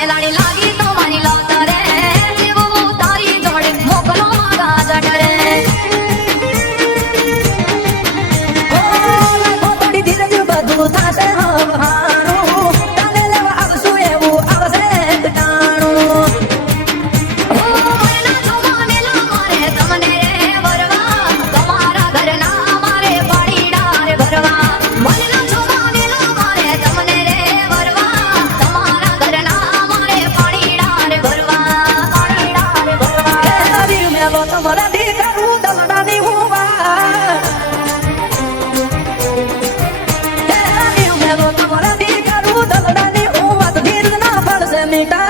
મેલાડી લાગી તો મારી લોત રે જીવવું તારી જોડે મોકલો મારા જટ રે ઓ લાગો થોડી ધીરજ બધું થાશે હવારું તાને લેવા આવશું એવું આવશે ટાણું ઓ મરના જોવા મેલા મારે તમને રે વરવા તમારા ઘરના મારે પાડીડા રે ભરવા મરના જોવા મેલા મારે તમને રે વરવા તમારા ઘરના મારે પાડીડા રે ભરવા એ વીર મેલો તમારા દીકરું દલડાની હોવા એ વીર મેલો તમારા દીકરું દલડાની હોવા તો ધીર ના પડશે મીઠા